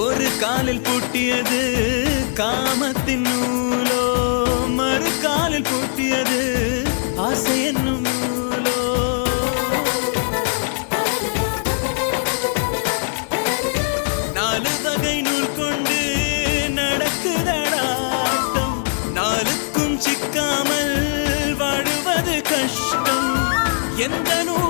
ஒரு காலில் பூட்டியது காமத்தின் நூலோ, மறு காலில் பூட்டியது ஆசை என்னும் நூலோ. நாலு வகை நூல் கொண்டு நடக்குதடாட்டம், நாளுக்கும் சிக்காமல் வாழுவது கஷ்டம். எந்த நூல்